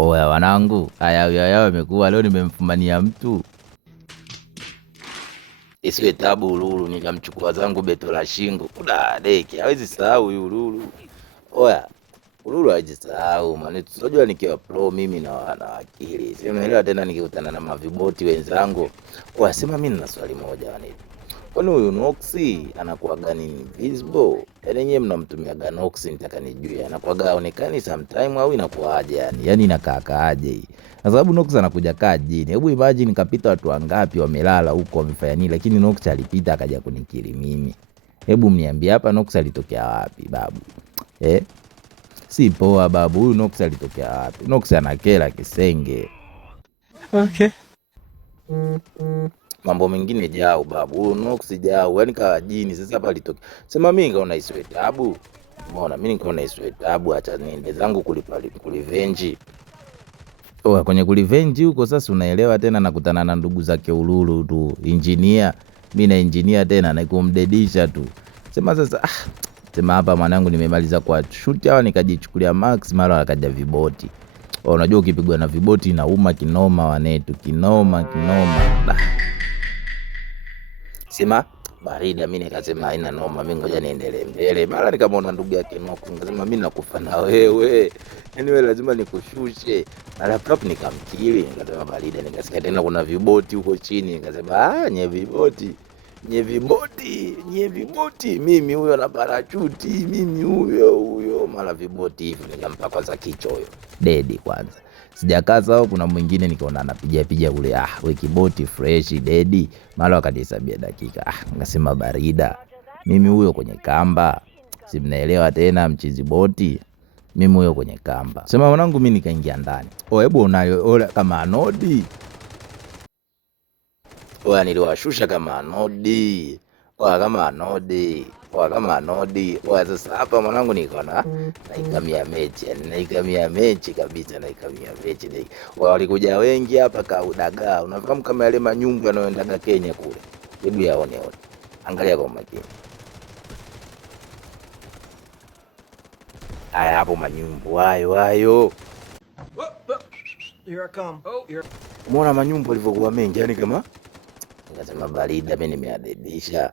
Oya wanangu, haya amekuwa leo nimemfumania mtu. Isiwe tabu Ululu, nikamchukua zangu beto la shingo. Kuda deki, hawezi sahau huyu Ululu. Oya, Ululu hawezi sahau, maana tunajua nikiwa pro mimi na akili. Sio unaelewa tena nikikutana na maviboti wenzangu. Oya, sema mimi nina swali moja waneti. Kwani huyu Noxy anakuwaga ni invisible? Yaani nyewe mnamtumia Noxy, nitaka nijue anakuwaga haonekani sometime au inakuwaje yani? Yaani inakaaje hii? Kwa sababu Noxy anakuja kaa jini. Hebu imagine kapita watu wangapi wamelala huko wamefanya nini, lakini Noxy alipita akaja kunikiri mimi. Hebu mniambie hapa Noxy alitokea wapi babu? Si poa babu, huyu Noxy alitokea wapi? Noxy anakela kisenge. Okay. Mambo mengine jao babu, huyu Noxy jao, yani kawa jini. Sasa hapa alitoka. Sema mimi nikaona isiwe tabu. Umeona, mimi nikaona isiwe tabu, acha niende zangu kulivenge. Oa kwenye kulivenge huko sasa unaelewa tena nakutana na ndugu zake Ululu tu, engineer. Mimi na engineer tena na kumdedisha tu. Sema sasa sema hapa mwanangu nimemaliza kwa shoot hawa nikajichukulia max mara akaja viboti. Unajua ukipigwa na viboti inauma kinoma wanetu, kinoma. Sema barida, mimi nikasema haina noma, mimi ngoja niendelee mbele. Mara nikamwona ndugu yake Noxy, nikasema mimi nakufa na wewe. Yaani wewe lazima nikushushe. Na laptop nikamkili, nikasema barida, nikasikia tena kuna viboti huko chini, nikasema nye viboti, mimi huyo na parachuti, mimi huyo mara viboti hivi, nikampa kwanza kichwa huyo. Dedi kwanza. Sijakaza au kuna mwingine nikaona anapiga kule, we kiboti fresh dedi. Mara wakadisabia dakika. Ngasema barida, mimi huyo kwenye kamba. Si mnaelewa tena mchizi boti. Mimi huyo kwenye kamba. Sema mwanangu mimi nikaingia ndani. Hebu unayo kama anodi. Niliwashusha kama anodi. Kama anodi. Sasa hapa mwanangu nikaona naikamia mechi kabisa. Walikuja wengi hapa kaudagaa. Unafahamu kama yale manyumbu yanayoendaga Kenya kule. Hebu yaone. Angalia kwa makini. Haya hapo manyumbu wayo. Here I come. Umeona manyumbu walivyokuwa mengi, yani kama nikasema barida, mimi nimeadedisha.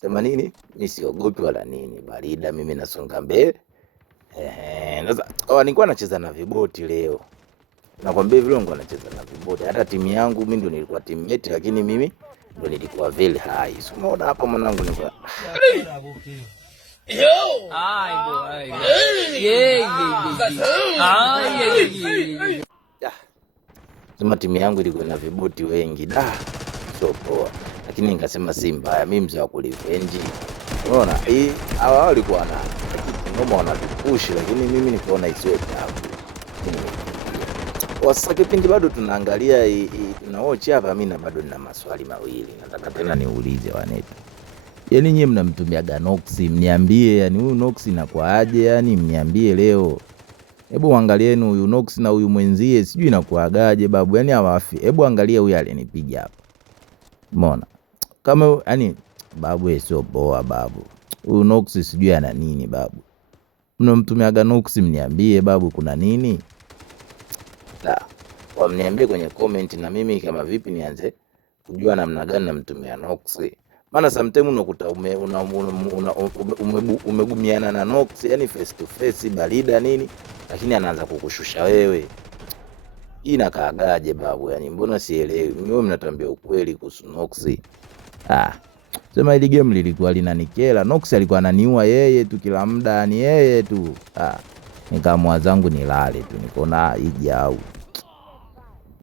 Sema nini? Mimi siogopi wala nini. Barida mimi nasonga mbele. Sasa nilikuwa nacheza na viboti leo. Nakwambia vile nilikuwa nacheza na viboti. Hata timu yangu mimi ndo nilikuwa teammate, lakini mimi ndo nilikuwa very high. So unaona hapa mwanangu nilikuwa sema timu yangu ilikuwa na viboti wengi. So poa. Lakini nikasema si mbaya, mimi mzee wa kulivenge. Unaona? Hawa walikuwa na ngoma wanatupush, lakini mimi nikaona isiwe tabu. Sasa kipindi bado tunaangalia tunawatch hapa, mimi na bado nina maswali mawili. Nataka tena niulize wanetu. Yaani nyinyi mnamtumiaga Noxy, mniambie yani huyu Noxy inakuaje yani, mniambie leo. Hebu angalieni huyu Noxy na huyu mwenzie sijui inakuagaje babu, yani hawafi. Hebu angalia huyu alinipiga hapa. Umeona? Kama yani babu sio poa babu. Huyu Noxy sijui ana nini babu. Mnamtumiaga Noxy mniambie babu kuna nini? Mniambie kwenye comment na mimi kama vipi nianze kujua namna gani namtumia Noxy. Maana sometimes unakuta umegumiana na Noxy yani face to face barida nini, lakini anaanza kukushusha wewe. Hii inakaagaje babu yani, mbona sielewi. Mimi mnatuambia ukweli kuhusu Noxy. Sema hili game lilikuwa linanikera. Noxy alikuwa ananiua yeye tu kila muda, ni yeye tu. Nikaamua zangu nilale tu, nikaona hiji au